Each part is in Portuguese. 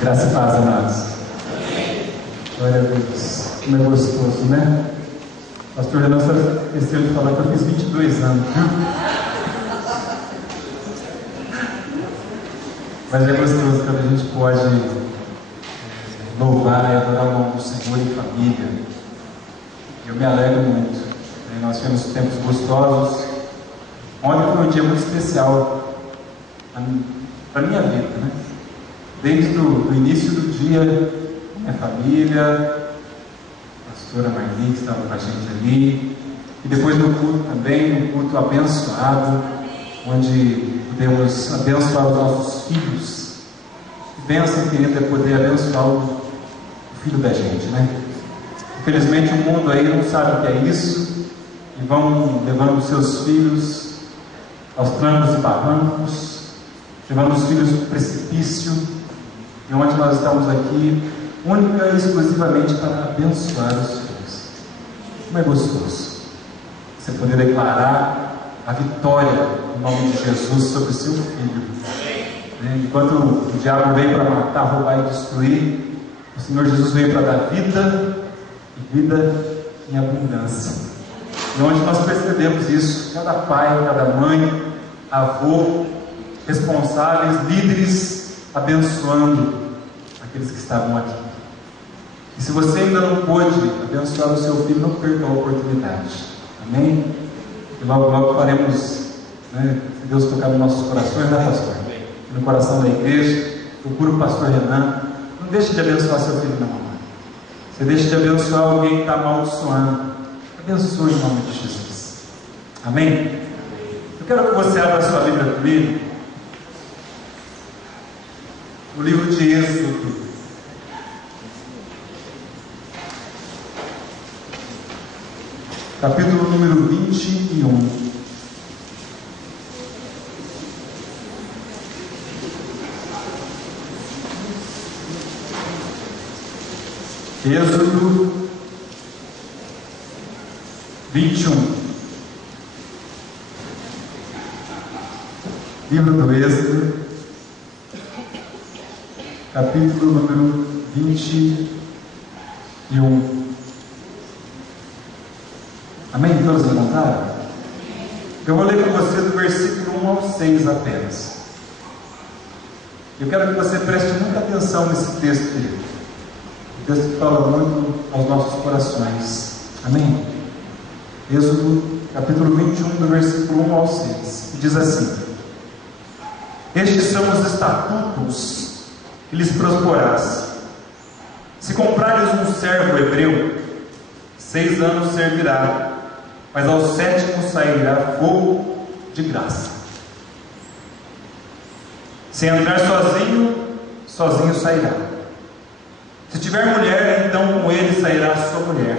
Graça e paz, amados. Glória a Deus. Como é gostoso, né? Pastor Renan esqueceu de falar que eu fiz 22 anos, viu? Mas é gostoso quando a gente pode louvar e adorar o nome do Senhor em família. Eu me alegro muito. Nós tivemos tempos gostosos. Ontem foi um dia muito especial para a minha vida, né? Desde o início do dia, minha família, a pastora Marli, que estava com a gente ali, e depois no culto também, um culto abençoado, onde podemos abençoar os nossos filhos. Que bênção, querida, é poder abençoar o filho da gente, né? Infelizmente o mundo aí não sabe o que é isso, e vão levando os seus filhos aos trancos e barrancos, levando os filhos para o precipício. E onde nós estamos aqui, única e exclusivamente para abençoar os filhos. Como é gostoso você poder declarar a vitória em nome de Jesus sobre o seu filho. Enquanto o diabo veio para matar, roubar e destruir, o Senhor Jesus veio para dar vida e vida em abundância. E onde nós percebemos isso, cada pai, cada mãe, avô, responsáveis, líderes, abençoando aqueles que estavam aqui. E se você ainda não pôde abençoar o seu filho, não perca a oportunidade. Amém? E logo, logo faremos, né, se Deus tocar nos nossos corações, né, pastor? No coração da igreja, procura o pastor Renan. Não deixe de abençoar seu filho, não. Você deixa de abençoar alguém que está amaldiçoando. Abençoe em nome de Jesus. Amém? Eu quero que você abra a sua Bíblia comigo no livro de Êxodo, capítulo número 21. Êxodo 21. Livro do Êxodo, capítulo número 21. Amém? Todos encontraram? Eu vou ler com você do versículo 1 ao 6 apenas. Eu quero que você preste muita atenção nesse texto aqui. O texto que fala muito aos nossos corações. Amém? Êxodo, capítulo 21, do versículo 1 ao 6. E diz assim: Estes são os estatutos que lhes prosporás. Se comprares um servo hebreu, 6 anos servirá, mas ao 7º sairá fogo de graça. Se entrar sozinho sairá. Se tiver mulher, então com ele sairá sua mulher.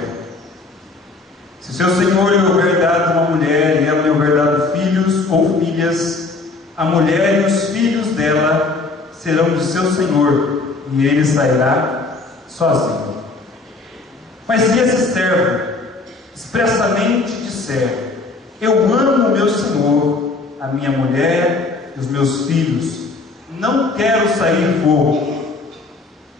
Se seu senhor lhe houver dado uma mulher e ela lhe houver dado filhos ou filhas, a mulher e os filhos dela serão de seu senhor, e ele sairá sozinho. Mas se esse servo expressamente disser: Eu amo o meu senhor, a minha mulher e os meus filhos, não quero sair fogo,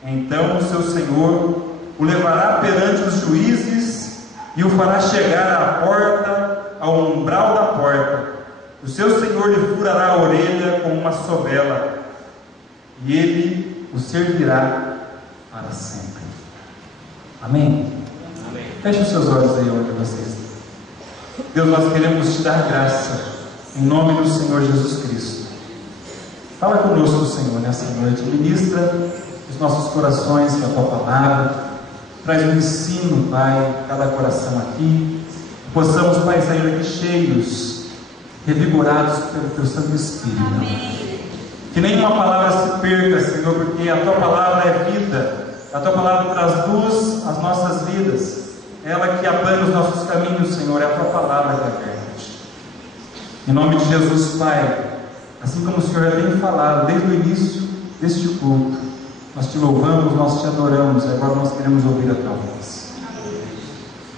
então o seu senhor o levará perante os juízes e o fará chegar à porta, ao umbral da porta. O seu senhor lhe furará a orelha com uma sovela, e ele o servirá para sempre. Amém? Amém. Feche os seus olhos aí onde você está. Deus, nós queremos te dar graça em nome do Senhor Jesus Cristo. Fala conosco, Senhor, nessa noite. Ministra os nossos corações com a tua palavra. Traz um ensino, Pai, cada coração aqui. Possamos, Pai, sair daqui cheios, revigorados pelo teu Santo Espírito. Amém. Que nenhuma palavra se perca, Senhor, porque a tua palavra é vida. A tua palavra traz luz às nossas vidas. Ela que aplana os nossos caminhos, Senhor, é a tua palavra que é verdade. Em nome de Jesus, Pai, assim como o Senhor já tem falado desde o início deste culto, nós te louvamos, nós te adoramos, e agora nós queremos ouvir a tua voz.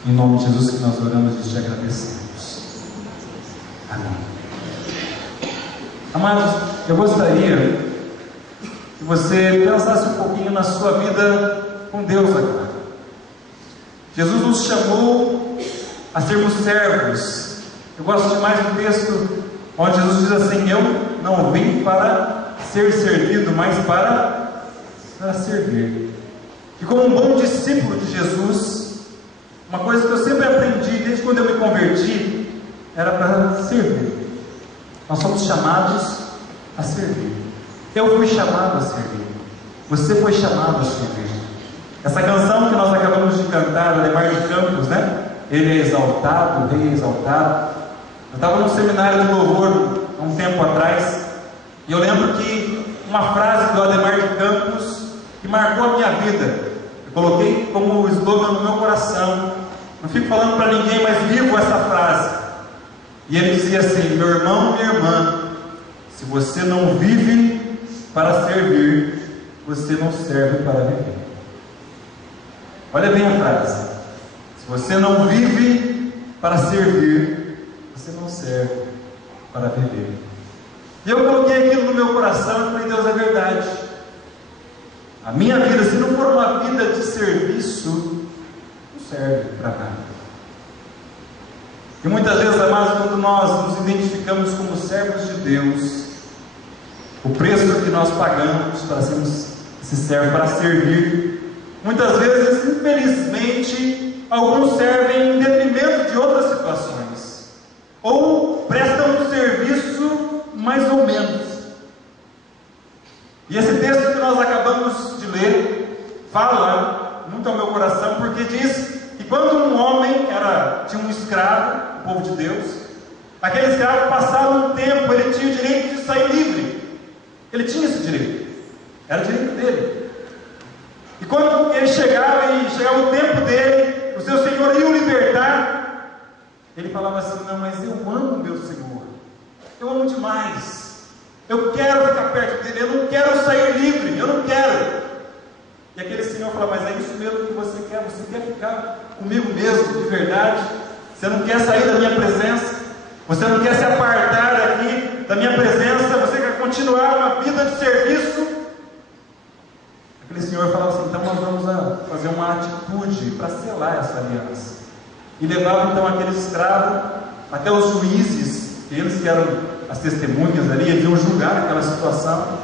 Em nome de Jesus que nós oramos e te agradecemos. Amém. Amados, eu gostaria que você pensasse um pouquinho na sua vida com Deus agora. Jesus nos chamou a sermos servos. Eu gosto demais do texto onde Jesus diz assim: eu não vim para ser servido, mas para servir. E como um bom discípulo de Jesus, uma coisa que eu sempre aprendi desde quando eu me converti era para servir. Nós somos chamados a servir. Eu fui chamado a servir. Você foi chamado a servir. Essa canção que nós acabamos de cantar, o Ademar de Campos, né? Ele é exaltado, o rei é exaltado. Eu estava num seminário de louvor há um tempo atrás, e eu lembro que uma frase do Ademar de Campos que marcou a minha vida, eu coloquei como slogan no meu coração. Não fico falando para ninguém, mas vivo essa frase. E ele dizia assim: meu irmão, minha irmã, se você não vive para servir, você não serve para viver. Olha bem a frase: se você não vive para servir, você não serve para viver. E eu coloquei aquilo no meu coração e falei: Deus, é verdade. A minha vida, se não for uma vida de serviço, não serve para nada. E muitas vezes, amados, quando nós nos identificamos como servos de Deus, o preço que nós pagamos para sermos esse servo, para servir, muitas vezes, infelizmente, alguns servem em detrimento de outras situações, ou prestam um serviço mais ou menos. E esse texto que nós acabamos de ler fala muito ao meu coração, porque diz que quando um homem tinha um escravo, o povo de Deus, aquele escravo, passado um tempo, ele tinha o direito de sair livre. Ele tinha esse direito, era o direito dele. E quando ele chegava o tempo dele, o seu senhor ia o libertar, ele falava assim: não, mas eu amo meu senhor, eu amo demais, eu quero ficar perto dele, eu não quero sair livre, eu não quero. E aquele senhor falava: mas é isso mesmo que você quer ficar comigo mesmo, de verdade? Você não quer sair da minha presença? Você não quer se apartar aqui da minha presença? Você quer continuar uma vida de serviço? Aquele senhor falava assim: então nós vamos fazer uma atitude para selar essa aliança. E levava então aquele escravo até os juízes, eles que eram as testemunhas ali, eles iam julgar aquela situação,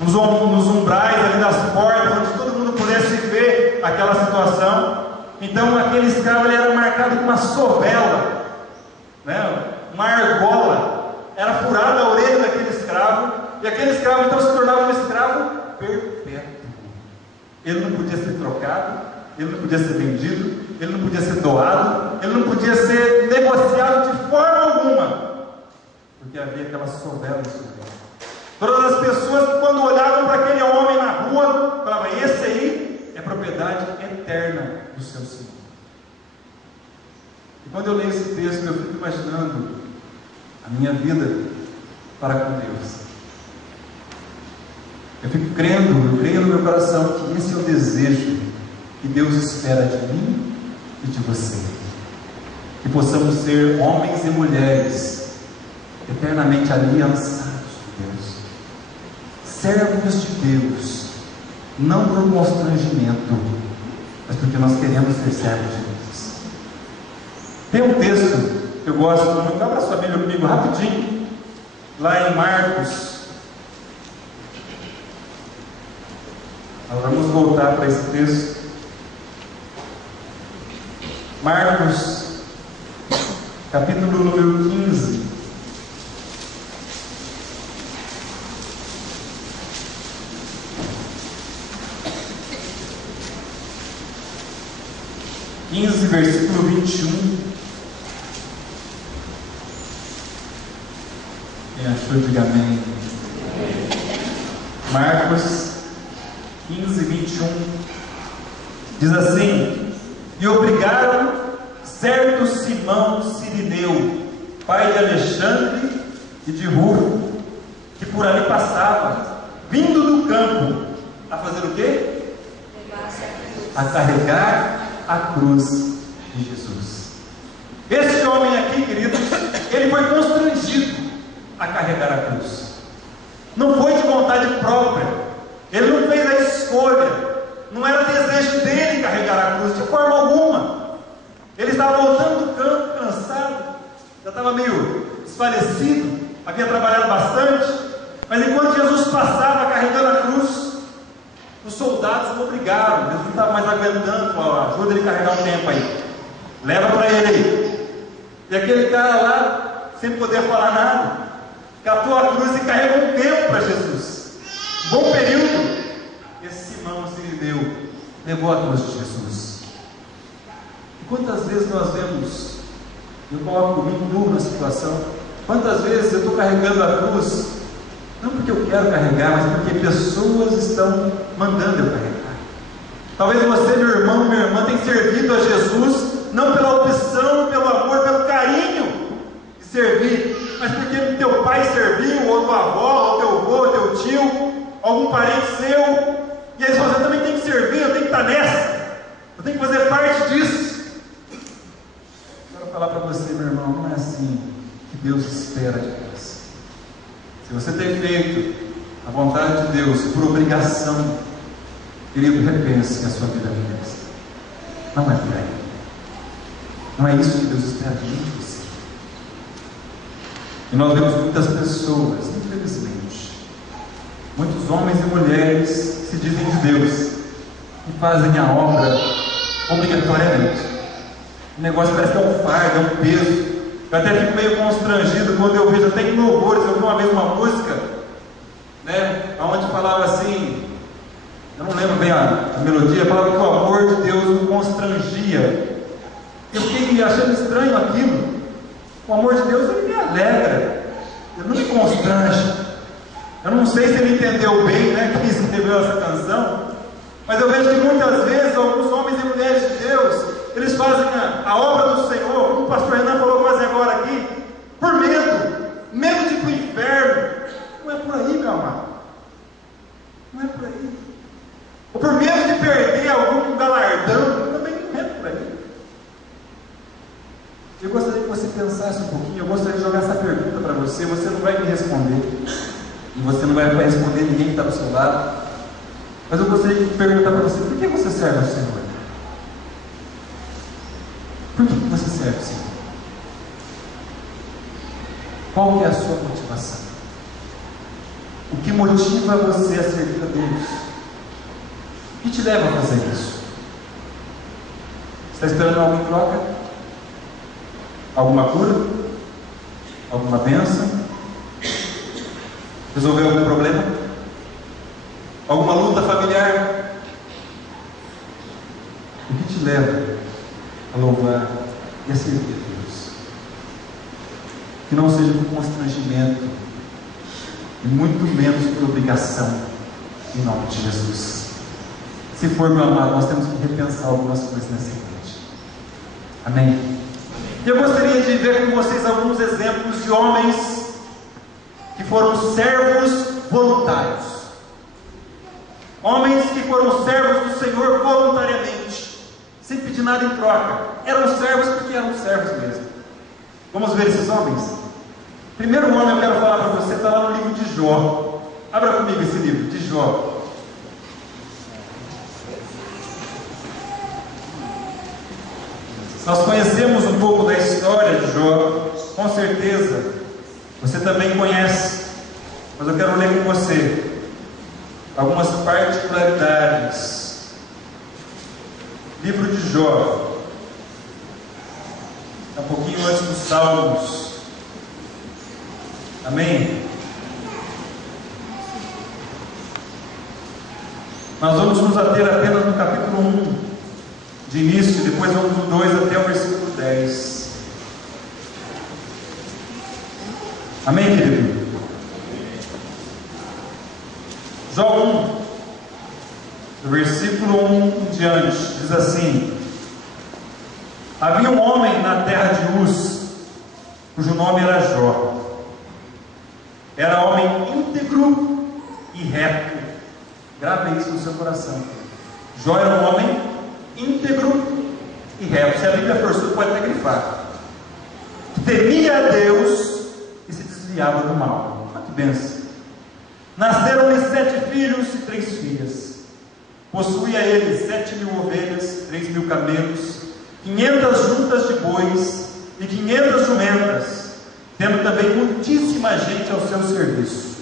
nos umbrais ali das portas, onde todo mundo pudesse ver aquela situação. Então aquele escravo, ele era marcado com uma sovela, né? Uma argola, era furada a orelha daquele escravo, e aquele escravo então se tornava um escravo perpétuo. Ele não podia ser trocado, ele não podia ser vendido, ele não podia ser doado, ele não podia ser negociado de forma alguma, porque havia aquela sovela sobre ele. Todas as pessoas que, quando olhavam para aquele homem na rua, falavam: esse aí é propriedade eterna do seu Senhor. E quando eu leio esse texto, eu fico imaginando a minha vida para com Deus. Eu creio no meu coração que esse é o desejo que Deus espera de mim e de você. Que possamos ser homens e mulheres eternamente aliançados com Deus, servos de Deus, não por constrangimento, mas porque nós queremos ser servos de Deus. Tem um texto que eu gosto muito, abra sua Bíblia comigo rapidinho, lá em Marcos. Nós vamos voltar para esse texto. Marcos, capítulo número 15. Versículo 21. Quem achou, diga amém. Marcos 15, 21 diz assim: e obrigaram certo Simão Cirineu, pai de Alexandre e de Rufo, que por ali passava, vindo do campo, a fazer o quê? A carregar a cruz de Jesus. Este homem aqui, queridos, ele foi constrangido a carregar a cruz. Não foi de vontade própria. Ele já estava meio desfalecido, havia trabalhado bastante, mas enquanto Jesus passava carregando a cruz, os soldados o obrigaram, Jesus não estava mais aguentando, ajuda ele a carregar um tempo aí, leva para ele aí. E aquele cara lá, sem poder falar nada, catou a cruz e carregou um tempo para Jesus. Bom período. Esse Simão Sirineu levou a cruz de Jesus. E quantas vezes nós vemos, eu coloco muito duro na situação, quantas vezes eu estou carregando a cruz, não porque eu quero carregar, mas porque pessoas estão mandando eu carregar. Talvez você, meu irmão, minha irmã, tenha servido a Jesus, não pela opção, pelo amor, pelo carinho de servir, mas porque teu pai serviu, ou tua avó, ou teu avô, ou teu tio, algum parente seu, e aí você também tem que servir, eu tenho que estar nessa, eu tenho que fazer parte disso. Quero falar para você, meu irmão, não é assim que Deus espera de nós. Se você tem feito a vontade de Deus por obrigação, querido, repense a sua vida nessa. Não é por aí. Não é isso que Deus espera de mim e você. E nós vemos muitas pessoas, infelizmente, muitos homens e mulheres que se dizem de Deus e fazem a obra obrigatoriamente. O negócio parece que é um fardo, é um peso. Eu até fico meio constrangido quando eu vejo, até em louvores, eu vi uma vez uma música, né, onde falava assim, eu não lembro bem a melodia, falava que o amor de Deus me constrangia. Eu fiquei achando estranho aquilo. O amor de Deus, ele me alegra, ele não me constrange. Eu não sei se ele entendeu bem, né, quem escreveu essa canção, mas eu vejo que muitas vezes alguns homens e mulheres de Deus, eles fazem a obra do Senhor, como o pastor Renan falou quase agora aqui, por medo de ir para o inferno. Não é por aí, meu amado, não é por aí. Ou por medo de perder algum galardão, também não é por aí. Eu gostaria que você pensasse um pouquinho, eu gostaria de jogar essa pergunta para você, você não vai me responder, e você não vai responder ninguém que está do seu lado, mas eu gostaria de perguntar para você, por que você serve ao Senhor? Por que você serve ao Senhor? Qual que é a sua motivação? O que motiva você a servir a Deus? O que te leva a fazer isso? Você está esperando algo em troca? Alguma cura? Alguma bênção? Resolver algum problema? Alguma luta familiar? O que te leva a louvar e a servir a Deus? Que não seja por constrangimento e muito menos por obrigação, em nome de Jesus. Se for, meu amado, nós temos que repensar algumas coisas nessa noite. Amém? E eu gostaria de ver com vocês alguns exemplos de homens que foram servos voluntários. Homens que foram servos do Senhor voluntariamente, sem pedir nada em troca. Eram servos porque eram servos mesmo. Vamos ver esses homens? Primeiro homem eu quero falar para você, está lá no livro de Jó. Abra comigo esse livro, de Jó. Nós conhecemos um pouco da história de Jó, com certeza você também conhece, mas eu quero ler com você algumas particularidades. Livro de Jó, um pouquinho antes dos Salmos. Amém? Nós vamos nos ater apenas no capítulo 1 de início, depois vamos do 2 até o versículo 10. Amém, querido? Jó 1, do versículo 1 em diante, diz assim: havia um homem na terra de Uz, cujo nome era Jó. Era homem íntegro e reto. Grave isso no seu coração. Jó era um homem íntegro e reto. Se a Bíblia for sua, pode até grifar. Temia a Deus e se desviava do mal. Olha que bênção. Nasceram-lhe 7 filhos e 3 filhas. Possuía ele 7.000 ovelhas, 3.000 camelos, 500 juntas de bois, e 500 jumentas, tendo também muitíssima gente ao seu serviço.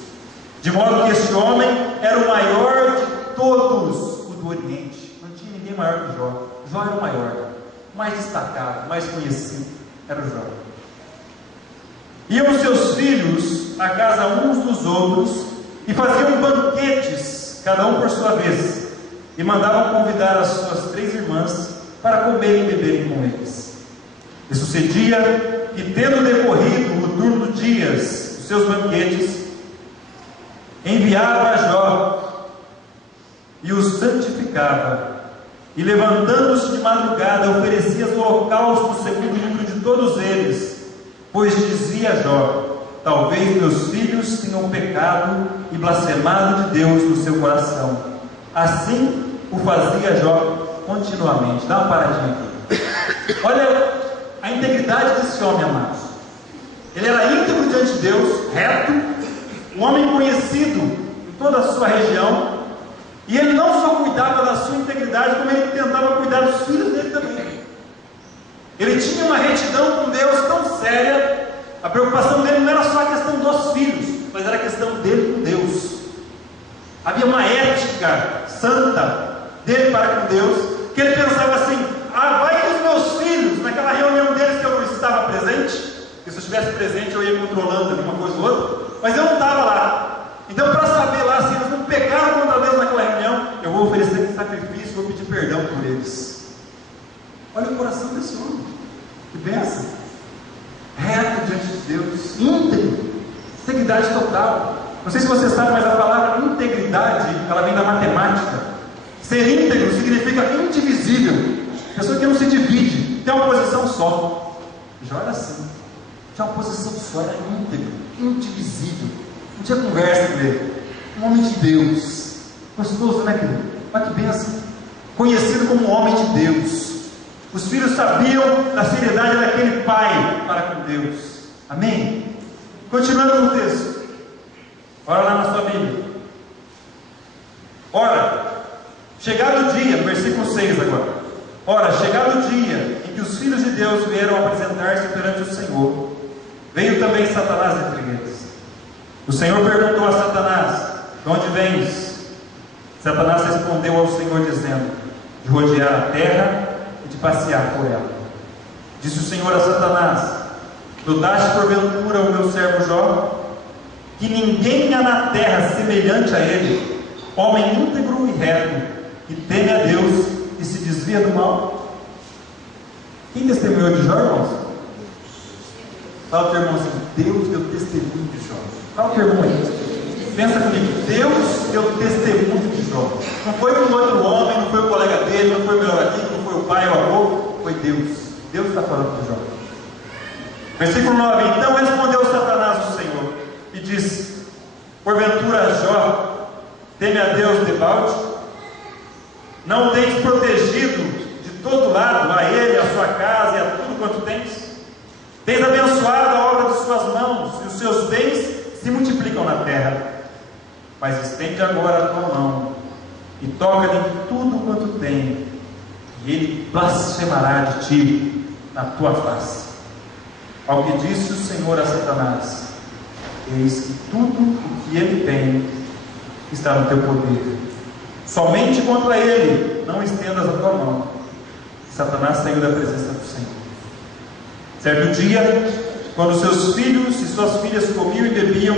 De modo que este homem era o maior de todos os do Oriente. Não tinha ninguém maior que Jó. Jó era o maior, o mais destacado, o mais conhecido, era o Jó. Iam seus filhos à casa uns dos outros e faziam banquetes, cada um por sua vez, e mandavam convidar as suas 3 irmãs para comerem e beberem com eles. E sucedia que, tendo decorrido o turno de dias, os seus banquetes, enviava a Jó e os santificava, e levantando-se de madrugada, oferecia o holocausto segundo o número de todos eles, pois dizia Jó: talvez meus filhos tenham pecado e blasfemado de Deus no seu coração. Assim o fazia Jó continuamente. Dá uma paradinha aqui. Olha a integridade desse homem, amados. Ele era íntegro diante de Deus, reto, um homem conhecido em toda a sua região, e ele não só cuidava da sua integridade, como ele tentava cuidar dos filhos dele também. Ele tinha uma retidão com Deus tão séria. A preocupação dele não era só a questão dos filhos, mas era a questão dele com Deus. Havia uma ética santa dele para com Deus, que ele pensava assim: vai que os meus filhos, naquela reunião deles que eu não estava presente, porque se eu estivesse presente eu ia controlando uma coisa ou outra, mas eu não estava lá. Então, para saber lá se eles não pecaram contra Deus naquela reunião, eu vou oferecer esse sacrifício, vou pedir perdão por eles. Olha o coração desse homem, que benção, reto diante de Deus, íntegro, integridade total. Não sei se você sabe, mas a palavra integridade, ela vem da matemática. Ser íntegro significa indivisível, pessoa que não se divide, tem uma posição só. Já era assim, tinha uma posição só, era íntegro, indivisível, não tinha conversa com ele. Um homem de Deus, gostoso, né, querido? Olha que benção, conhecido como homem de Deus. Os filhos sabiam da seriedade daquele pai para com Deus. Amém? Continuando no texto, olha lá na sua Bíblia. Ora, chegado o dia, versículo 6 agora. Ora, chegado o dia em que os filhos de Deus vieram apresentar-se perante o Senhor, veio também Satanás entre eles. O Senhor perguntou a Satanás: de onde vens? Satanás respondeu ao Senhor dizendo: de rodear a terra e de passear por ela. Disse o Senhor a Satanás: notaste porventura o meu servo Jó, que ninguém há na terra semelhante a ele, homem íntegro e reto, que teme a Deus e se desvia do mal? Quem testemunhou de Jó, irmãos? Fala o teu irmão assim: Deus deu testemunho de Jó. Fala o teu irmão aí, pensa comigo: Deus deu testemunho de Jó. Não foi um outro homem, não foi o colega dele, não foi o melhor amigo, não foi o pai, o avô, foi Deus. Deus está falando de Jó. Versículo 9: então respondeu Satanás ao Senhor e disse: porventura Jó teme a Deus debalde? Não tens protegido de todo lado a ele, a sua casa e a tudo quanto tens? Tens abençoado a obra de suas mãos, e os seus bens se multiplicam na terra. Mas estende agora a tua mão e toca-lhe tudo quanto tem, e ele blasfemará de ti na tua face. Ao que disse o Senhor a Satanás: eis que tudo o que ele tem está no teu poder, somente contra ele não estendas a tua mão. E Satanás saiu da presença do Senhor. Certo dia, quando seus filhos e suas filhas comiam e bebiam,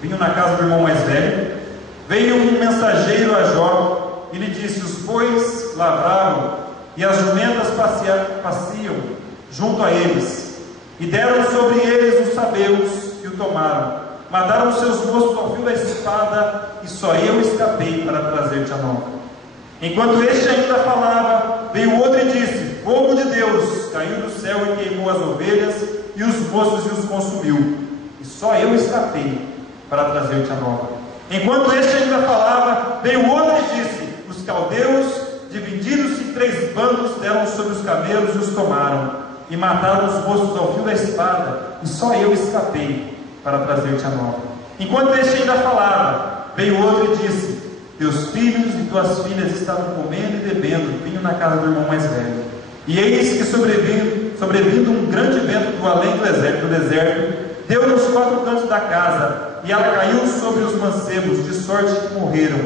vinham na casa do irmão mais velho, veio um mensageiro a Jó e lhe disse: os bois lavravam e as jumentas pasciam junto a eles, e deram sobre eles os sabeus e o tomaram. Mataram os seus moços ao fio da espada, e só eu escapei para trazer-te a nova. Enquanto este ainda falava, veio outro e disse: fogo de Deus caiu do céu e queimou as ovelhas e os moços e os consumiu, e só eu escapei para trazer-te a nova. Enquanto este ainda falava, veio outro e disse: os caldeus, divididos em 3 bandos, deram sobre os camelos e os tomaram, e mataram os moços ao fio da espada, e só eu escapei para trazer-te a nova. Enquanto este ainda falava, veio outro e disse: teus filhos e tuas filhas estavam comendo e bebendo vinho na casa do irmão mais velho, e eis que sobrevindo um grande vento do além do deserto, deu nos 4 cantos da casa, e ela caiu sobre os mancebos, de sorte que morreram,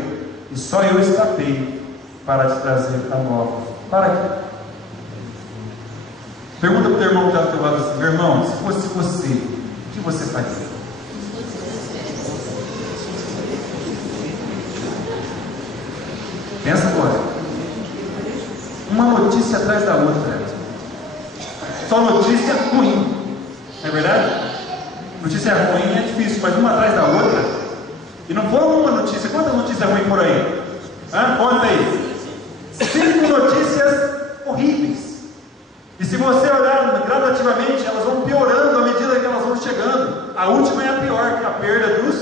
e só eu escapei para te trazer a nova. Para aqui. Pergunta para o teu irmão que está do teu lado assim: meu irmão, se fosse você, o que você faria? Pensa agora. Uma notícia atrás da outra. Só notícia ruim. Não é verdade? Notícia ruim é difícil, mas uma atrás da outra. E não foi uma notícia. Quantas notícias ruins por aí? Conta aí. 5 notícias horríveis. E se você olhar gradativamente, elas vão piorando à medida que elas vão chegando. A última é a pior, que é a perda dos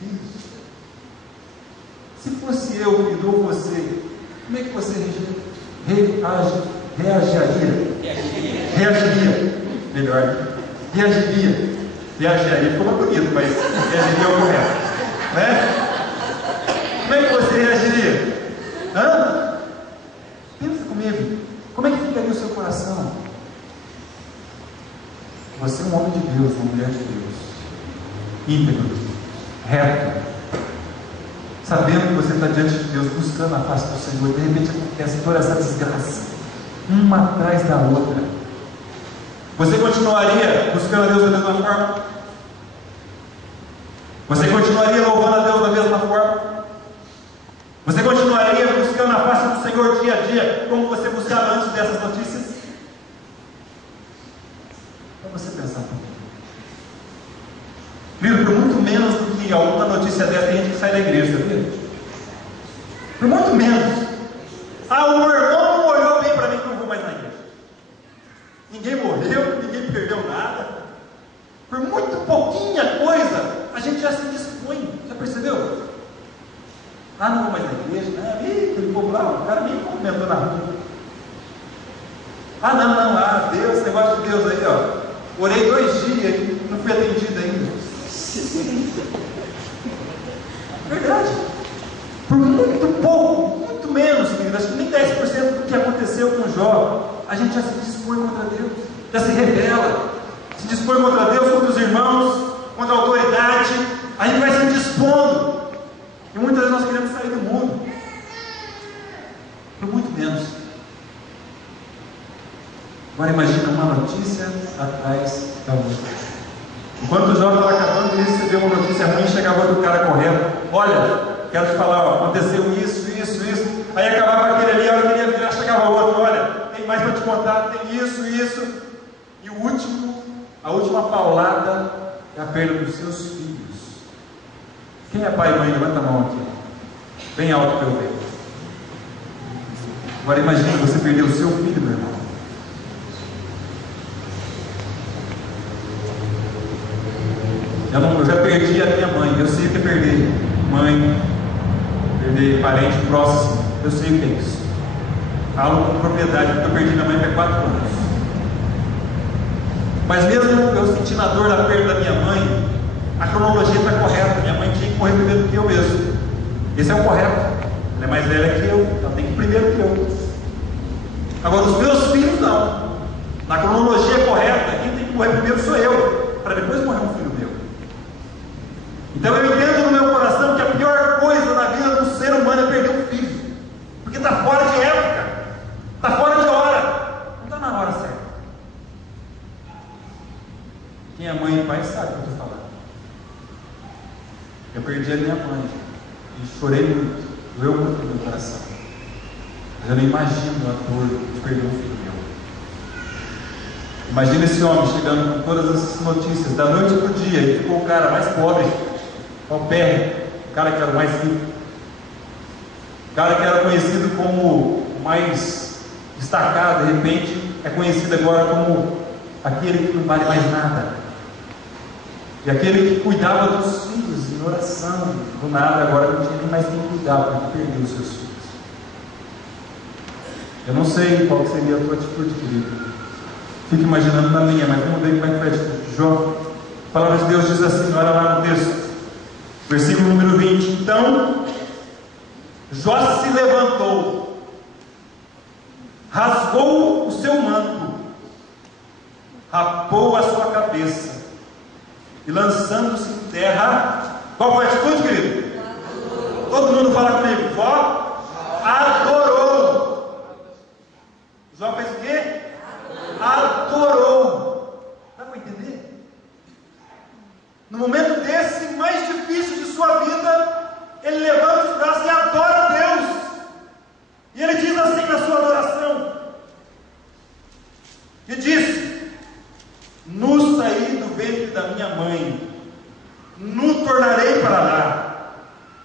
filhos. Se fosse eu, filho, ou você, como é que você reagiria? Melhor. Reagiria ficou mais bonito, mas reagiria é o correto. Né? Como é que você reagiria? Pensa comigo. Como é que ficaria o seu coração? Você é um homem de Deus, uma mulher de Deus, íntegro, reto, sabendo que você está diante de Deus, buscando a face do Senhor. De repente acontece toda essa desgraça, uma atrás da outra. Você continuaria buscando a Deus da mesma forma? Você continuaria louvando a Deus da mesma forma? Você continuaria buscando a face do Senhor dia a dia, como você buscava antes dessas notícias? Para você pensar um pouquinho. Filho, por muito menos do que alguma notícia dessa, tem gente que sai da igreja, sabia? Por muito menos. O meu irmão não olhou bem para mim que eu não vou mais na igreja. Ninguém morreu, ninguém perdeu nada. Por muito pouquinha coisa, a gente já se dispõe. Já percebeu? Não vou mais na igreja, né? Aquele povo lá, o cara me comentou na rua. Deus, negócio de Deus aí, ó. Orei 2 dias e não fui atendido ainda. Verdade. Por muito pouco, muito menos, querido, acho que nem 10% do que aconteceu com Jó, a gente já se dispõe contra Deus, já se rebela, se dispõe contra Deus, contra os irmãos, contra a autoridade, a gente vai se dispondo. E muitas vezes nós queremos sair do mundo, por muito menos. Agora imagina uma notícia atrás da outra. Enquanto o Jó estava acabando de receber uma notícia ruim, chegava outro cara correndo: olha, quero te falar, aconteceu isso. Aí acabava aquele ali, a hora que ele ia virar, chegava outro: olha, tem mais para te contar, tem isso. E a última paulada é a perda dos seus filhos. Quem é pai e mãe? Levanta a mão aqui, bem alto para eu ver. Agora imagine você perder o seu filho, meu irmão. Eu já perdi a minha mãe, eu sei o que é perder mãe, perder parente próximo, eu sei o que é isso. Falo com propriedade, porque eu perdi minha mãe há 4 anos. Mas mesmo eu sentindo a dor da perda da minha mãe, a cronologia está correta. Minha mãe tinha que morrer primeiro do que eu mesmo. Esse é o correto. Ela é mais velha que eu, ela tem que ir primeiro que eu. Agora, os meus filhos não. Na cronologia correta, quem tem que morrer primeiro sou eu, para depois morrer um filho meu. Então eu entendo no meu coração que a pior coisa na vida do ser humano é perder um filho, porque está fora de época, está fora de hora, não está na hora certa. Quem é mãe e pai sabe o que eu estou falando. Eu perdi a minha mãe e chorei muito, doeu muito no meu coração. Mas eu não imagino a dor de perder um filho meu. Imagina esse homem chegando com todas essas notícias, da noite para o dia, e ficou o cara mais pobre, paupérrimo, o cara que era o mais rico, o cara que era conhecido como o mais destacado, de repente é conhecido agora como aquele que não vale mais nada. E aquele que cuidava dos filhos em oração, do nada, agora não tinha nem mais quem cuidar, porque perdeu os seus filhos. Eu não sei qual seria a tua atitude, querido. Fico imaginando na minha, mas vamos ver como é que foi a atitude de Jó. A palavra de Deus diz assim, olha lá no texto, versículo número 20. Então, Jó se levantou, rasgou o seu manto rapou a sua cabeça e lançando-se em terra, qual foi a atitude, querido? Todo mundo fala comigo, Jó adorou. Jó fez o quê? Adorou. Dá para entender? No momento desse mais difícil de sua vida, ele levanta os braços e adora a Deus. E ele diz assim na sua adoração, e disse: no saí do ventre da minha mãe, no tornarei para lá.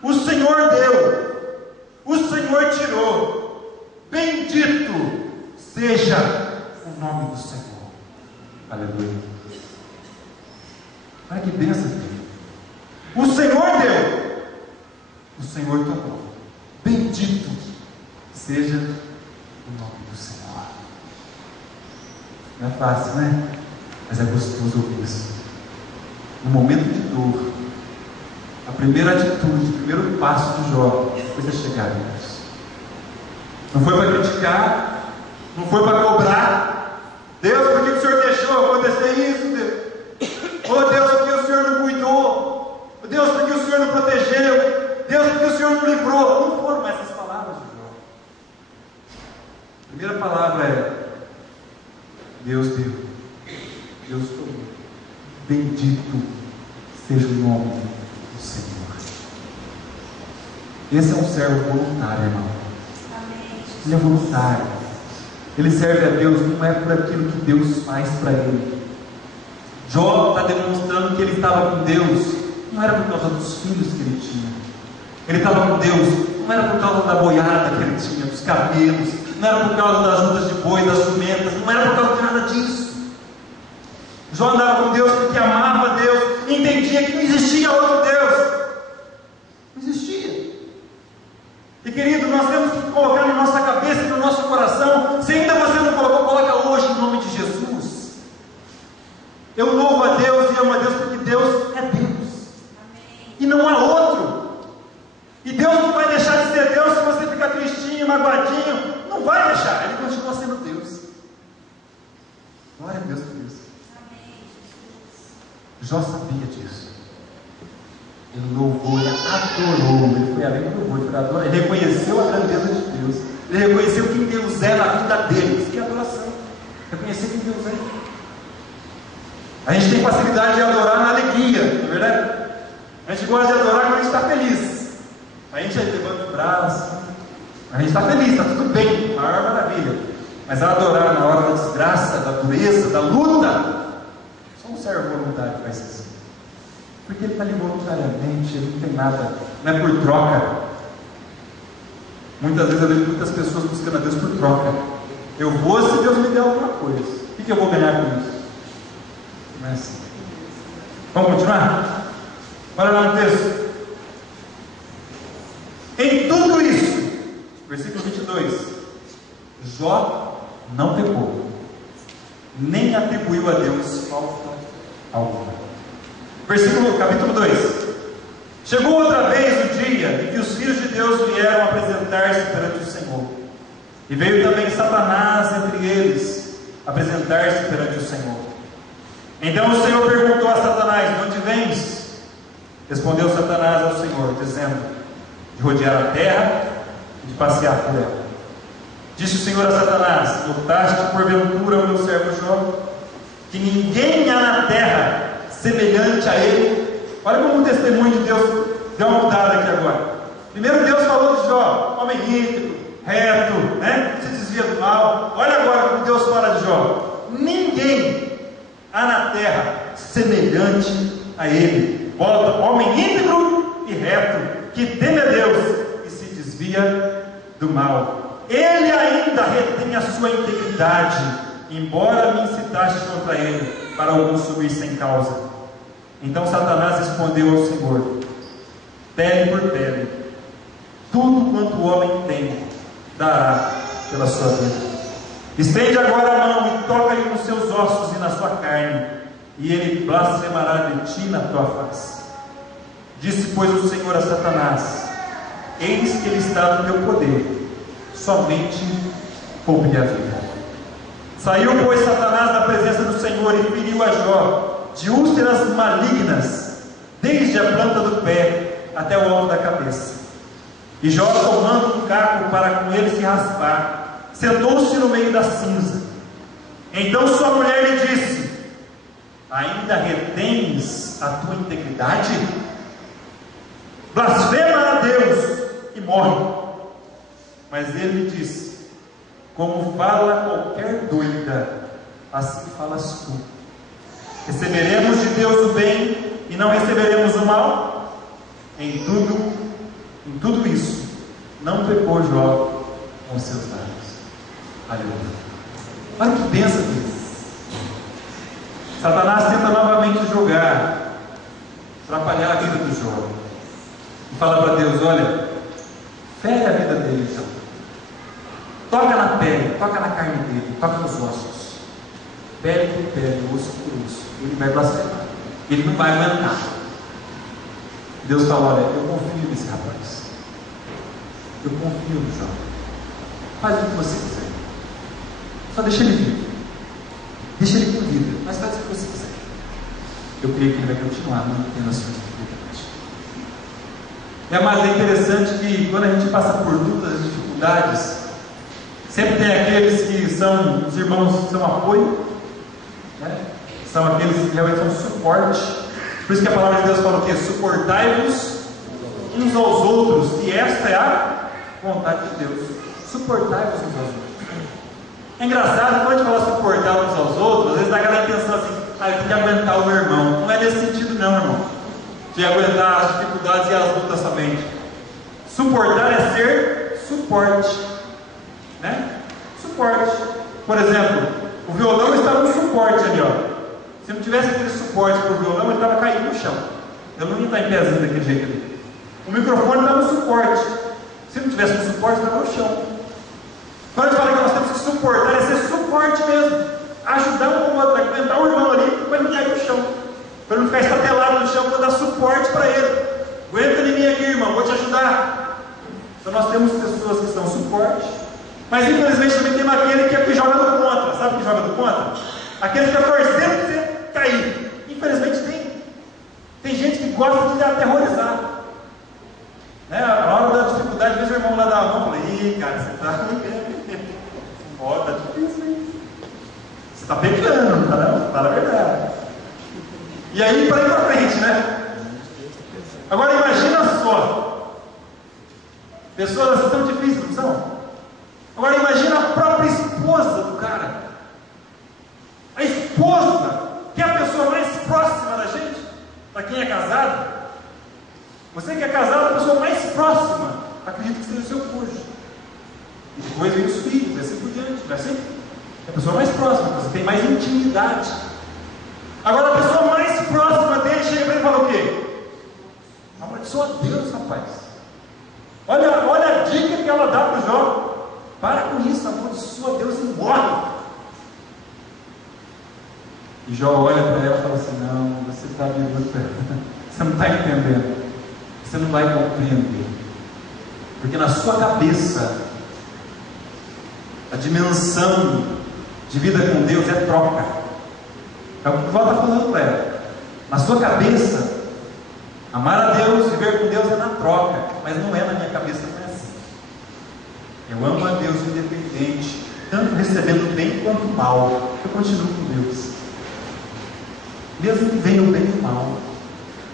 O Senhor deu, o Senhor tirou, bendito seja o nome do Senhor. Aleluia. Olha que bênção, filho. O Senhor deu, O Senhor tomou. Bendito seja o nome do Senhor. Não é fácil, né? Mas é gostoso ouvir isso. No momento de dor, a primeira atitude, o primeiro passo de Jó foi se chegar a Deus. Não foi para criticar, não foi para cobrar. Deus, por que o Senhor deixou acontecer isso? Deus? Oh Deus, por que o Senhor não cuidou? Oh Deus, por que o Senhor não protegeu? Deus, por que o Senhor não livrou? Não foram essas palavras de Jó. A primeira palavra é: Deus deu, Deus tomou. Bendito seja o nome do Senhor. Esse é um servo voluntário, irmão. Ele é voluntário. Ele serve a Deus, não é por aquilo que Deus faz para ele. Jó está demonstrando que ele estava com Deus, não era por causa dos filhos que ele tinha. Ele estava com Deus, não era por causa da boiada que ele tinha, dos camelos, não era por causa das juntas de boi, das jumentas, não era por causa de nada disso. Jó andava com Deus porque amava a Deus e entendia que não existia outro Deus. Não existia. E querido, nós temos que colocar na nossa cabeça e no nosso coração, se ainda você não colocou, coloca hoje em nome de Jesus. Eu louvo a Deus e amo a Deus porque Deus é Deus. E não há outro. E Deus não vai deixar de ser Deus se você ficar tristinho, magoadinho. Não vai deixar, Ele continua sendo Deus. Glória a Deus por isso. Jó sabia disso. Ele louvou, ele adorou. Ele foi além do louvor, ele foi adorar. Ele reconheceu a grandeza de Deus. Ele reconheceu quem Deus é na vida dele. Isso que é adoração. Reconhecer quem Deus é. A gente tem facilidade de adorar na alegria, não é verdade? A gente gosta de adorar quando a gente está feliz. A gente levanta o braço. A gente está feliz, está tudo bem, maior maravilha. Mas a adorar na hora da desgraça, da dureza, da luta, só um servo voluntário que faz isso. Porque ele está ali voluntariamente, ele não tem nada, não é por troca. Muitas vezes eu vejo muitas pessoas buscando a Deus por troca. Eu vou se Deus me der alguma coisa. O que eu vou ganhar com isso? Não é assim. Vamos continuar? Olha lá no texto. Em tudo isso, versículo 22, Jó não pecou, nem atribuiu a Deus falta alguma. Capítulo 2. Chegou outra vez o dia em que os filhos de Deus vieram apresentar-se perante o Senhor. E veio também Satanás entre eles apresentar-se perante o Senhor. Então o Senhor perguntou a Satanás: de onde vens? Respondeu Satanás ao Senhor, dizendo: de rodear a terra e de passear por ela. Disse o Senhor a Satanás: notaste porventura o meu servo Jó, que ninguém há na terra semelhante a ele? Olha como o testemunho de Deus deu uma mudada aqui agora. Primeiro Deus falou de Jó, homem íntegro, reto, né? Se desvia do mal. Olha agora como Deus fala de Jó: ninguém há na terra semelhante a ele. Volta: homem íntegro e reto, que teme a Deus e se desvia do mal. Ele ainda retém a sua integridade, embora me incitaste contra ele, para o consumir sem causa. Então Satanás respondeu ao Senhor: pele por pele, tudo quanto o homem tem, dará pela sua vida. Estende agora a mão e toca-lhe nos seus ossos e na sua carne, e ele blasfemará de ti na tua face. Disse, pois, o Senhor a Satanás: eis que ele está no teu poder, somente poupe-lhe a vida. Saiu, pois, Satanás da presença do Senhor e feriu a Jó de úlceras malignas, desde a planta do pé até o alto da cabeça. E Jó, tomando um caco para com ele se raspar, sentou-se no meio da cinza. Então sua mulher lhe disse: ainda retens a tua integridade? Blasfema a Deus e morre. Mas ele lhe disse: como fala qualquer doida, assim falas tu. Receberemos de Deus o bem e não receberemos o mal? Em tudo isso, não pecou Jó com seus lábios. Aleluia. Olha que bênção isso. Satanás tenta novamente jogar, atrapalhar a vida do Jó. E fala para Deus: olha, fere a vida dele então. Toca na pele, toca na carne dele, toca nos ossos. Pele por pele, osso por osso. Ele vai blasfemar. Ele não vai aguentar. Deus fala: olha, eu confio nesse rapaz. Eu confio no Jó. Faz o que você quiser. Só deixa ele vir. Deixa ele com vida, mas faz o que você quiser. Eu creio que ele vai continuar mantendo a sua integridade. Mas é interessante que quando a gente passa por lutas, dificuldades, sempre tem aqueles que são os irmãos que são apoio, né? São aqueles que realmente são suporte. Por isso que a palavra de Deus fala o quê? Suportai-vos uns aos outros, e esta é a vontade de Deus. Suportai-vos uns aos outros. É engraçado, quando a gente fala suportar uns aos outros, às vezes dá aquela intenção assim: eu tenho que aguentar o meu irmão. Não é nesse sentido não, irmão, de aguentar as dificuldades e as lutas somente. Suportar é ser suporte, né? Suporte. Por exemplo, o violão estava no suporte ali, ó. Se não tivesse aquele suporte para o violão, ele estava caído no chão. Eu não ia estar em pezinho daquele jeito ali. O microfone estava no suporte. Se não tivesse um suporte, estava no chão. Quando a gente fala que nós temos que suportar, é ser suporte mesmo. Ajudar um ou outro, aguentar o irmão ali para ele não cair no chão. Para ele não ficar estatelado no chão, para dar suporte para ele. Aguenta em mim aqui, irmão, vou te ajudar. Então nós temos pessoas que são suporte, mas infelizmente também temos aquele que é que joga do contra. Sabe o que joga do contra? Aquele que está torcendo para você cair. Infelizmente tem gente que gosta de aterrorizar. Né? A hora da dificuldade, às vezes o irmão lá dá a mão e fala: ih, cara, você está ó, tá difícil, hein? Você está pecando, não está não? Fala a verdade. E aí, para ir para frente, né? Agora imagina só. Pessoas assim tão difíceis, não são? Agora imagina a própria esposa do cara. A esposa, que é a pessoa mais próxima da gente. Para quem é casado, você que é casado, a pessoa mais próxima, acredito que seja o seu cônjuge. E depois vem os filhos, e assim por diante, não é assim? É a pessoa mais próxima, você tem mais intimidade. Agora a pessoa mais próxima dele chega para ele e fala o quê? Amaldiçoa a Deus, rapaz. Olha a dica que ela dá para o Jó. Para com isso, amaldiçoa a Deus e morre. E Jó olha para ela e fala assim: não, você está você não está entendendo. Você não vai compreender. Porque na sua cabeça, a dimensão de vida com Deus é troca. É o que o Jó está falando para ela. Na sua cabeça, amar a Deus, viver com Deus é na troca. Mas não é na minha cabeça, não é assim. Eu amo a Deus independente, tanto recebendo bem quanto mal. Eu continuo com Deus. Mesmo que venha o bem e o mal.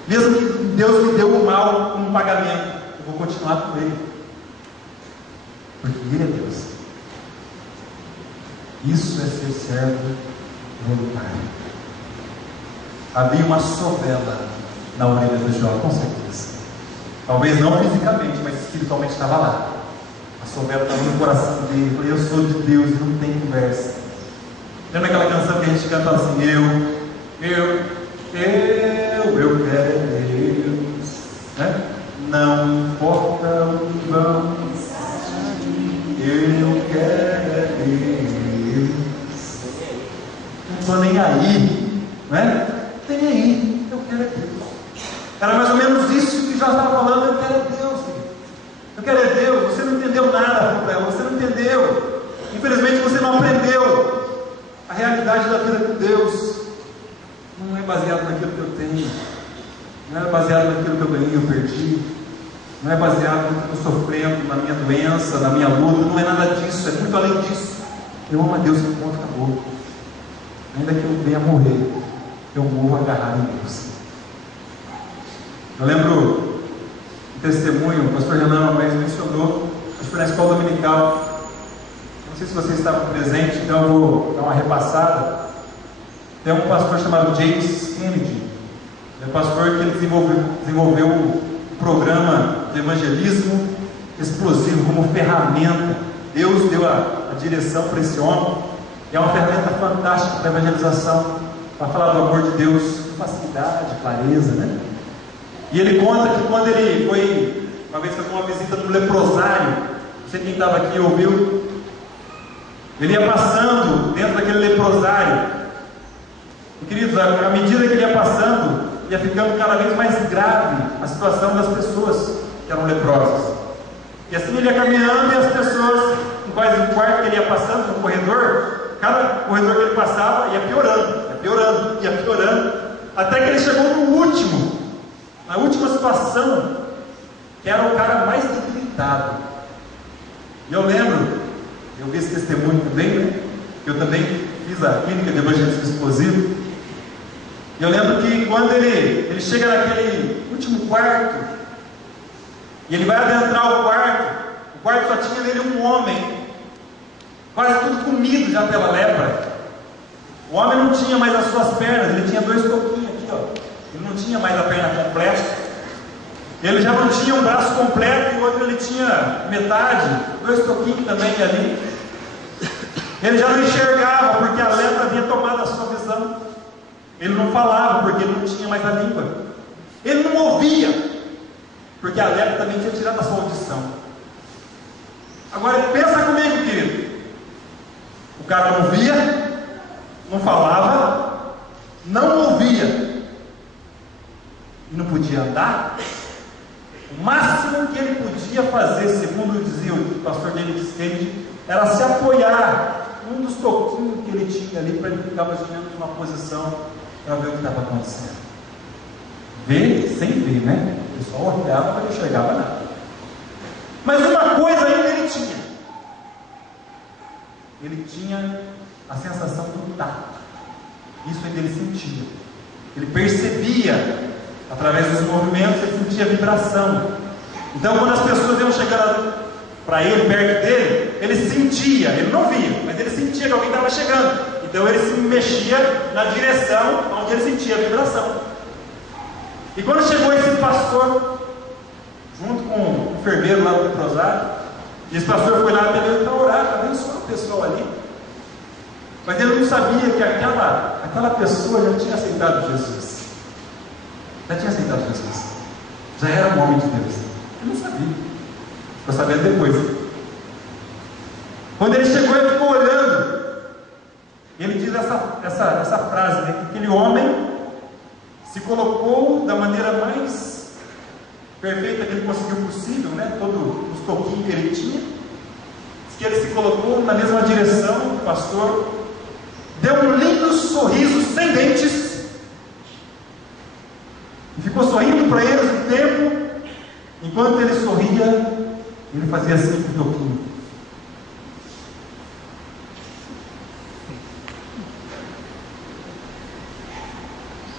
Mesmo que Deus me deu o mal como pagamento, eu vou continuar com Ele. Porque Ele é Deus. Isso é ser servo voluntário. Havia uma sovela na orelha do Jó, com certeza. Talvez não fisicamente, mas espiritualmente estava lá. A sovela estava no coração dele. Ele falou: eu sou de Deus e não tem conversa. Lembra aquela canção que a gente canta assim: eu quero Deus, né? Não importa o que vão, eu quero Deus. Não estou nem aí, né? Não tem nem aí, eu quero Deus. Era mais ou menos isso que já estava falando: eu quero Deus, filho. Eu quero Deus. Você não entendeu nada, Rafael, você não entendeu. Infelizmente você não aprendeu. A realidade da vida com Deus não é baseada naquilo que eu tenho, não é baseada naquilo que eu ganhei ou perdi, não é baseado no que eu estou sofrendo, na minha doença, na minha luta, não é nada disso, é muito além disso. Eu amo a Deus e ponto, acabou. Ainda que eu venha morrer, eu morro agarrado em Deus. Eu lembro um testemunho, o pastor Renan uma vez mencionou, acho que foi na escola dominical. Não sei se vocês estavam presentes, então eu vou dar uma repassada. Tem um pastor chamado James Kennedy. É um pastor que ele desenvolveu um programa de evangelismo explosivo como ferramenta. Deus deu a direção para esse homem. É uma ferramenta fantástica para evangelização, para falar do amor de Deus com facilidade, clareza, né? E ele conta que quando ele foi uma vez fazer uma visita no leprosário, não sei quem estava aqui ouviu, ele ia passando dentro daquele leprosário. E queridos, à medida que ele ia passando, ia ficando cada vez mais grave a situação das pessoas que eram leprosas. E assim ele ia caminhando e as pessoas, em quase um quarto que ele ia passando, no corredor, cada corredor que ele passava ia piorando, até que ele chegou no último, na última situação, que era o cara mais debilitado. E eu lembro, eu vi esse testemunho também, né? Eu também fiz a clínica de evangelismo explosivo. E eu lembro que quando ele chega naquele último quarto, e ele vai adentrar o quarto só tinha nele um homem, quase tudo comido já pela lepra. O homem não tinha mais as suas pernas, ele tinha 2 toquinhos aqui, ó. Ele não tinha mais a perna completa. Ele já não tinha um braço completo e o outro ele tinha metade, 2 toquinhos também ali. Ele já não enxergava porque a lepra havia tomado a sua visão. Ele não falava porque ele não tinha mais a língua. Ele não ouvia porque a lepra também tinha tirado a sua audição. Agora pensa comigo, querido. O cara não via, não falava, não ouvia e não podia andar. O máximo que ele podia fazer, segundo dizia o pastor James Kennedy, era se apoiar num dos toquinhos que ele tinha ali para ele ficar mais ou menos numa posição para ver o que estava acontecendo. Ver sem ver, né? Ele só olhava, mas não enxergava nada. Mas uma coisa ainda ele tinha. Ele tinha a sensação do tato. Isso ainda ele sentia. Ele percebia, através dos movimentos, ele sentia vibração. Então, quando as pessoas iam chegando para ele, perto dele, ele sentia, ele não via, mas ele sentia que alguém estava chegando. Então ele se mexia na direção onde ele sentia a vibração. E quando chegou esse pastor, junto com o enfermeiro lá do leprosário, e esse pastor foi lá para orar, para abençoar o pessoal ali. Mas ele não sabia que aquela pessoa já tinha aceitado Jesus. Já tinha aceitado Jesus. Já era um homem de Deus. Ele não sabia. Ficou sabendo depois. Quando ele chegou, ele ficou olhando. Ele diz essa frase, né, que aquele homem se colocou da maneira mais perfeita que ele conseguiu possível, né, todos os toquinhos que ele tinha. Diz que ele se colocou na mesma direção do pastor, deu um lindo sorriso sem dentes e ficou sorrindo para eles um tempo. Enquanto ele sorria, ele fazia assim com o toquinho.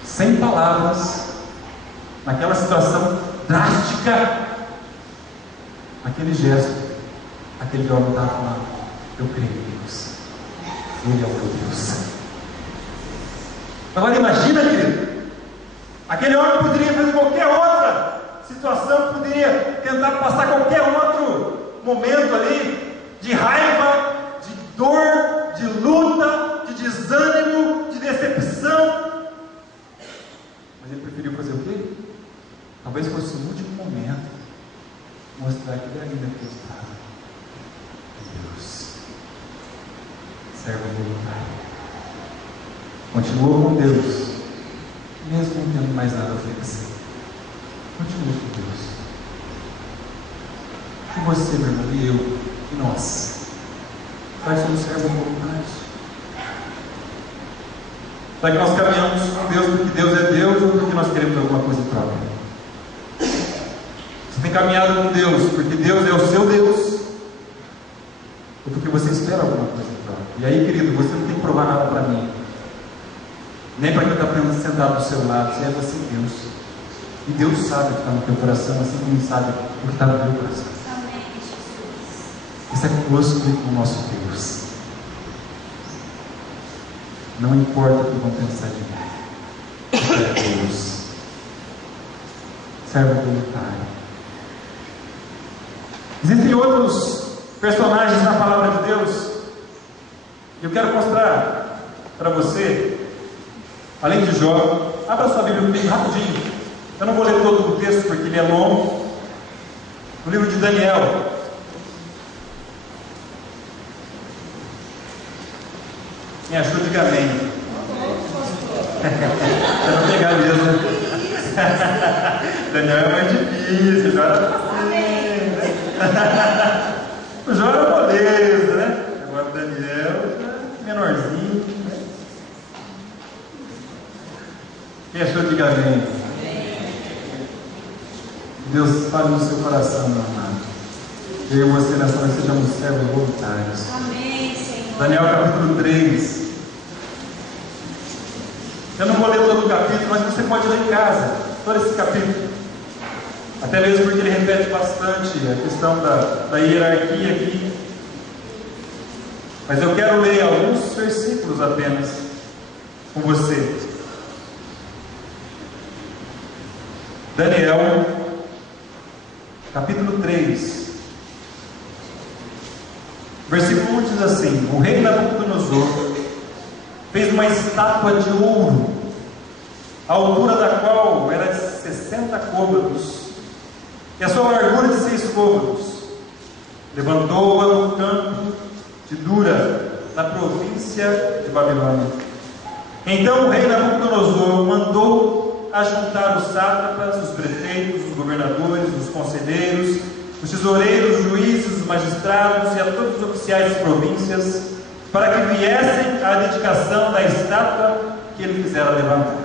Sem palavras, naquela situação drástica, aquele gesto, aquele homem estava falando: eu creio em Deus, Ele é o meu Deus. Agora imagina, querido, aquele homem poderia fazer qualquer outra situação, poderia tentar passar qualquer outro momento ali de raiva, de dor, de luta, de desânimo, de decepção. Mas ele preferiu fazer o quê? Talvez fosse o último momento mostrar que ele ainda acreditava em Deus. Servo voluntário. Continuou com Deus, mesmo não tendo mais nada a oferecer. Continua com Deus. E você, meu irmão, e eu, e nós, nós somos servos voluntários. Será que nós caminhamos com Deus porque Deus é Deus ou porque nós queremos alguma coisa em troca? Você tem caminhado com Deus porque Deus é o seu Deus ou porque você espera alguma coisa em troca? E aí, querido, você não tem que provar nada para mim, nem para quem está sentado do seu lado. Você é você, Deus. E Deus sabe o que está no teu coração, assim como Ele sabe o que está no teu coração. Amém, Jesus. Isso é conosco com o nosso Deus. Não importa o que vão pensar de mim. É Deus. Servo voluntário. Existem outros personagens na palavra de Deus. Eu quero mostrar para você, além de Jó. Abra sua Bíblia comigo rapidinho. Eu não vou ler todo o texto porque ele é longo. No livro de Daniel. Quem achou, diga amém. Eu vou pegar mesmo. Daniel é mais difícil. Jó era Amém. o Jó era moleza, né? Agora o Daniel menorzinho. Quem achou, diga amém. Deus fale no seu coração, meu amado. Eu e você nessa noite sejamos servos voluntários. Amém, Senhor. Daniel capítulo 3. Eu não vou ler todo o capítulo, mas você pode ler em casa, todo esse capítulo. Até mesmo porque ele repete bastante a questão da hierarquia aqui. Mas eu quero ler alguns versículos apenas com você. Daniel, capítulo 3. Versículo 1 diz assim: o rei Nabucodonosor fez uma estátua de ouro, a altura da qual era de 60 côvados, e a sua largura de 6 côvados. Levantou-a no campo de Dura, na província de Babilônia. Então o rei Nabucodonosor mandou ajuntar os sátrapas, os prefeitos, os governadores, os conselheiros, os tesoureiros, os juízes, os magistrados e a todos os oficiais das províncias, para que viessem à dedicação da estátua que ele fizera levantar.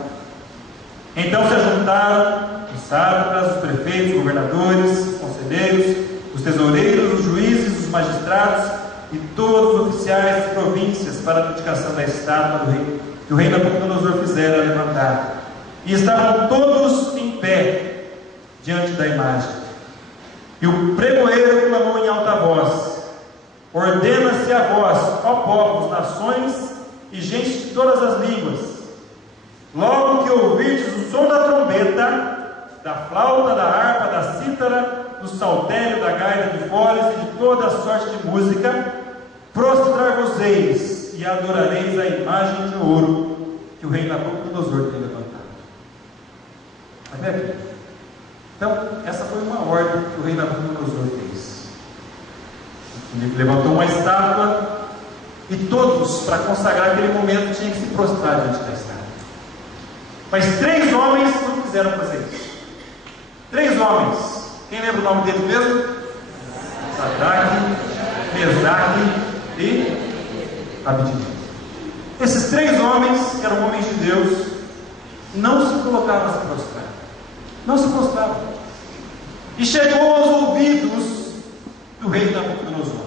Então se ajuntaram os sátrapas, os prefeitos, os governadores, os conselheiros, os tesoureiros, os juízes, os magistrados e todos os oficiais das províncias para a dedicação da estátua que o rei Nabucodonosor fizera levantar. E estavam todos em pé diante da imagem. E o pregoeiro clamou em alta voz: ordena-se a vós, ó povos, nações e gente de todas as línguas, logo que ouvirdes o som da trombeta, da flauta, da harpa, da cítara, do saltério, da gaita de foles e de toda a sorte de música, prostrar-vos-eis e adorareis a imagem de ouro que o rei Nabucodonosor tem levantado. Está vendo? Então, essa foi uma ordem que o rei Nabucodonosor fez. Ele levantou uma estátua e todos, para consagrar aquele momento, tinham que se prostrar diante da estátua. Mas 3 homens não quiseram fazer isso. 3 homens. Quem lembra o nome deles mesmo? Sadraque, Mesaque e Abednego. Esses 3 homens, que eram homens de Deus, não se colocavam a se prostrar. Não se prostravam. E chegou aos ouvidos do rei Nabucodonosor.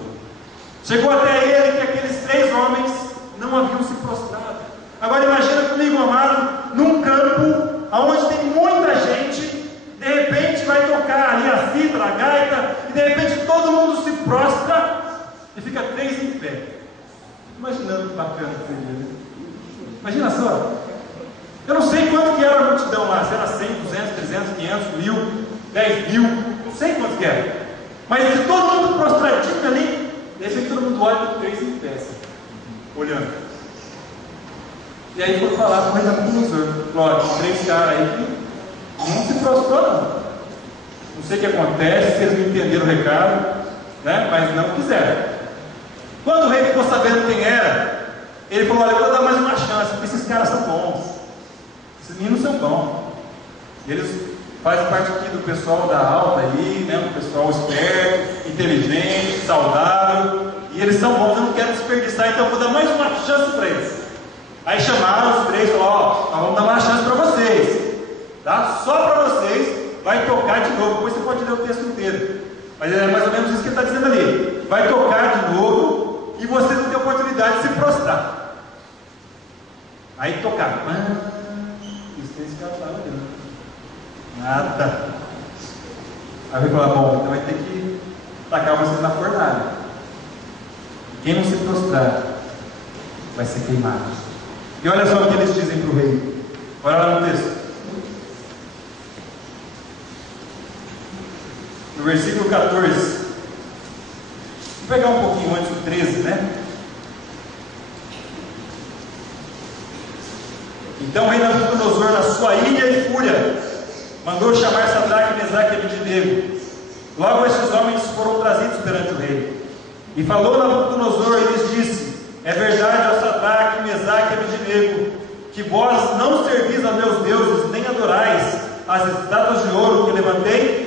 Chegou até ele que aqueles 3 homens não haviam se prostrado. Agora imagina comigo, amado, num campo onde tem muita gente, de repente vai tocar ali a cítara, a gaita, e de repente todo mundo se prostra e fica 3 em pé. Imaginando que bacana que seria, né? Imagina só. Eu não sei quanto que era a multidão lá, se era 100, 200, 300, 500, 1000, 10 mil, não sei quanto que era. Mas se todo mundo prostradinho ali, de repente todo mundo olha para 3 em pé, assim, olhando. E aí foi falar com o rei Nabucodonosor. Lógico, 3 caras aí que não se prostrou não. Não sei o que acontece, se eles não entenderam o recado, né? Mas não quiseram. Quando o rei ficou sabendo quem era, ele falou: olha, eu vou dar mais uma chance, porque esses caras são bons. Esses meninos são bons. Eles fazem parte aqui do pessoal da alta aí, né? Um pessoal esperto, inteligente, saudável. E eles são bons, eu não quero desperdiçar, então eu vou dar mais uma chance para eles. Aí chamaram os três e falaram: ó, nós vamos dar uma chance para vocês, tá? Só para vocês, vai tocar de novo. Depois você pode ler o texto inteiro, mas é mais ou menos isso que ele está dizendo ali: vai tocar de novo e você não tem oportunidade de se prostrar. Aí tocaram. Isso é esse cara estava dentro. Nada. Aí ele falou: bom, então vai ter que tacar vocês na fornalha. Quem não se prostrar vai ser queimado. E olha só o que eles dizem para o rei. Olha lá no texto. No versículo 14. Vou pegar um pouquinho antes do 13, né? Então o rei Nabucodonosor, na sua ira e fúria, mandou chamar Sadraque, Mesaque e Abednego. Logo estes homens foram trazidos perante o rei. E falou Nabucodonosor e lhes disse: é verdade, ó Sadraque, Mesaque e Abednego, que vós não servis a meus deuses, nem adorais as estátuas de ouro que levantei?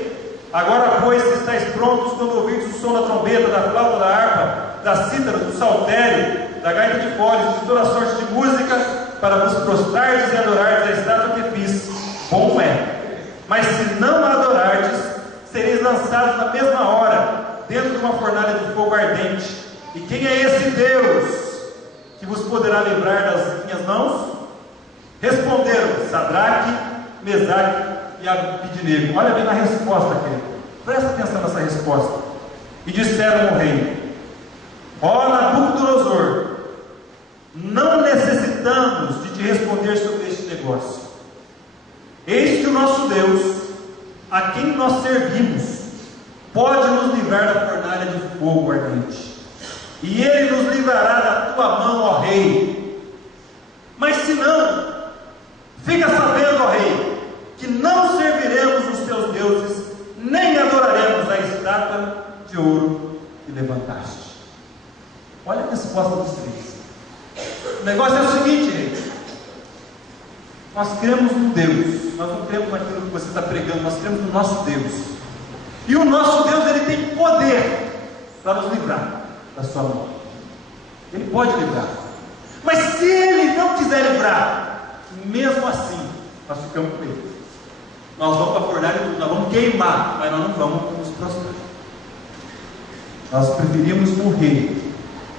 Agora, pois, se estáis prontos quando ouvirdes o som da trombeta, da flauta, da harpa, da cítara, do saltério, da gaita de foles, de toda sorte de música, para vos prostrardes e adorardes a estátua que fiz, bom é. Mas se não a adorardes, sereis lançados na mesma hora, dentro de uma fornalha de fogo ardente. E quem é esse Deus que vos poderá livrar das minhas mãos? Responderam Sadraque, Mesaque e Abednego. Olha bem na resposta aqui. Presta atenção nessa resposta. E disseram ao rei: ó Nabucodonosor, não necessitamos de te responder sobre este negócio. Eis que o nosso Deus, a quem nós servimos, pode nos livrar da fornalha de fogo ardente, e Ele nos livrará da tua mão, ó rei. Mas se não, fica sabendo, ó rei, que não serviremos os teus deuses, nem adoraremos a estátua de ouro que levantaste. Olha a resposta dos três. O negócio é o seguinte, rei: nós cremos no Deus, nós não cremos naquilo que você está pregando, nós cremos no nosso Deus. E o nosso Deus, Ele tem poder para nos livrar da sua mão. Ele pode livrar. Mas se Ele não quiser livrar, mesmo assim, nós ficamos com Ele. Nós vamos para a fornalha, nós vamos queimar, mas nós não vamos nos prostrar. Nós preferimos morrer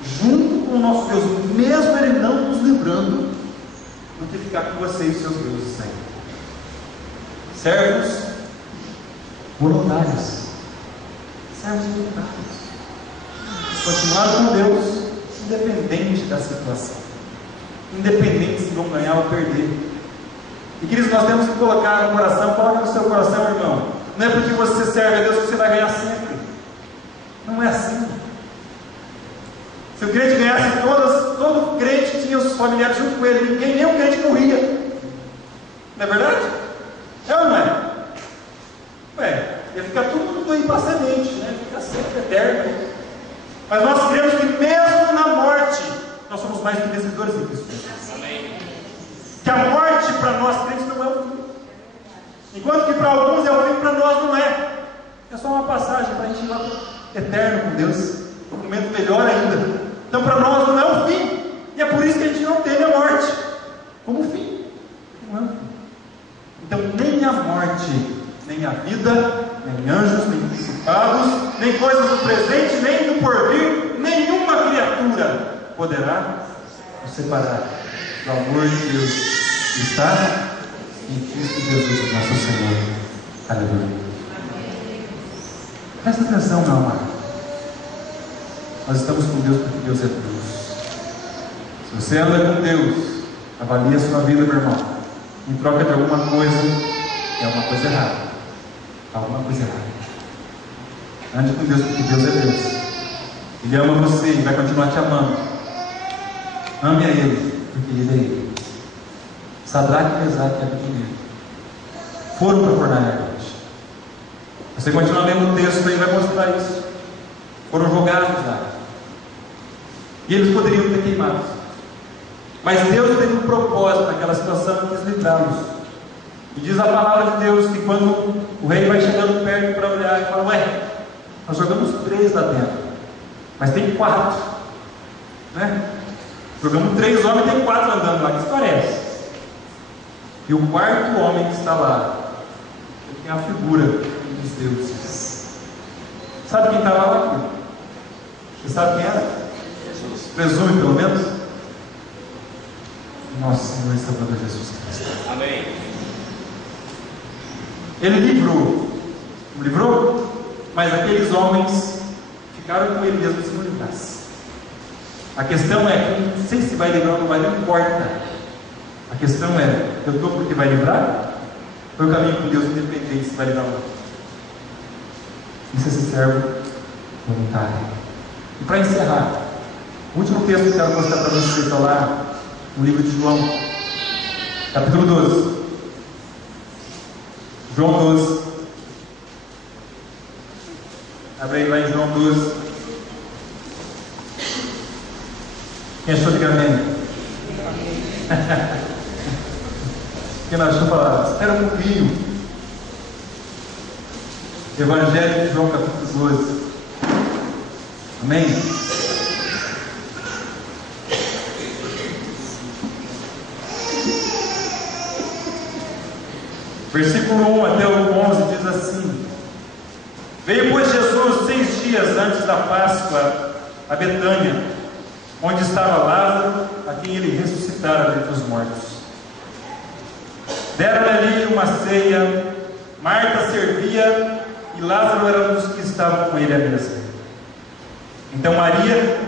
junto com o nosso Deus, mesmo Ele não nos livrando, do que ficar com você e seus deuses sempre. Servos voluntários. Servos voluntários. Continuar com Deus, independente da situação, independente se vão ganhar ou perder. E queridos, nós temos que colocar no coração, coloca no seu coração, irmão, não é porque você serve a Deus que você vai ganhar sempre. Não é assim. Se o crente ganhasse todo crente tinha os familiares junto com ele, nem o crente morria. Não é verdade? É ou não é? Ué, ia ficar tudo aí para semente, né? Fica sempre eterno. Mas nós cremos que mesmo na morte, nós somos mais que vencedores em Cristo Jesus. Amém. Que a morte para nós crentes não é o fim. Enquanto que para alguns é o fim, para nós não é. É só uma passagem para a gente ir lá eterno com Deus, um momento melhor ainda. Então para nós não é o fim. E é por isso que a gente não teme a morte como fim. Não é o fim. Então nem a morte, nem a vida, nem anjos, nem principados, nem coisas do presente, nem do porvir, nenhuma criatura poderá nos separar do amor de Deus que está em Cristo Jesus, nosso Senhor. Aleluia. Presta atenção, meu amado. Nós estamos com Deus porque Deus é Deus. Se você anda com Deus, avalie a sua vida, meu irmão. Em troca de alguma coisa, é uma coisa errada. Alguma coisa errada. Ande com Deus porque Deus é Deus. Ele ama você e vai continuar te amando. Ame a Ele porque Ele é Ele. Sadraque, Mesaque e Abednego foram para a fornalha ardente. Você continua lendo o texto e vai mostrar isso. Foram jogados lá. E eles poderiam ter queimado. Mas Deus teve um propósito naquela situação e quis livrá-los. E diz a palavra de Deus que quando o rei vai chegando perto para olhar, ele fala: ué, nós jogamos 3 lá dentro, mas tem 4, né? Jogamos 3 homens, tem 4 andando lá, que história é essa? E o quarto homem que está lá, ele tem a figura dos deuses. Sabe quem estava lá aqui? Você sabe quem era? Jesus. Presume, pelo menos? Nosso Senhor e Salvador Jesus Cristo. Amém. Ele livrou. Não livrou? Mas aqueles homens ficaram com ele mesmo se não livrasse. A questão é que não sei se vai livrar ou não vai, não importa. A questão é, eu estou porque vai livrar? Ou eu caminho com Deus independente se vai livrar ou não? Isso é ser servo voluntário. E para encerrar, o último texto que eu quero mostrar para vocês está lá no livro de João, capítulo 12. João 12. Abre aí lá em João 12. Quem achou, diga amém. Quem não achou, fala, espera um pouquinho. Evangelho de João, capítulo 12. Amém? Versículo 1 até o 11 diz assim: Veio, pois, Jesus 6 dias antes da Páscoa a Betânia, onde estava Lázaro, a quem ele ressuscitara dentre os mortos. Deram-lhe ali uma ceia, Marta servia e Lázaro era um dos que estavam com ele à mesa. Então Maria,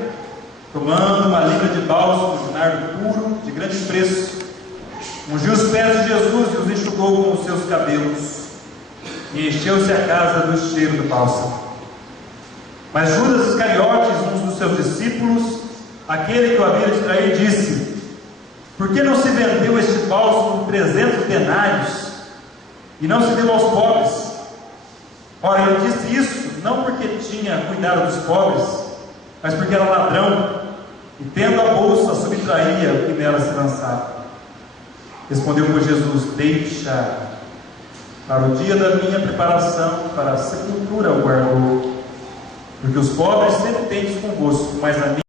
tomando uma libra de bálsamo de nardo puro, de grande preço, ungiu os pés de Jesus e os enxugou com os seus cabelos, e encheu-se a casa do cheiro do bálsamo. Mas Judas Iscariotes, um dos seus discípulos, aquele que o havia de trair, disse: Por que não se vendeu este bálsamo por 300 denários e não se deu aos pobres? Ora, ele disse isso não porque tinha cuidado dos pobres, mas porque era ladrão, e tendo a bolsa subtraía o que nela se lançava. Respondeu, pois, Jesus: Deixa, para o dia da minha preparação, para a sepultura o guardou, porque os pobres sempre tendes convosco, mas a mim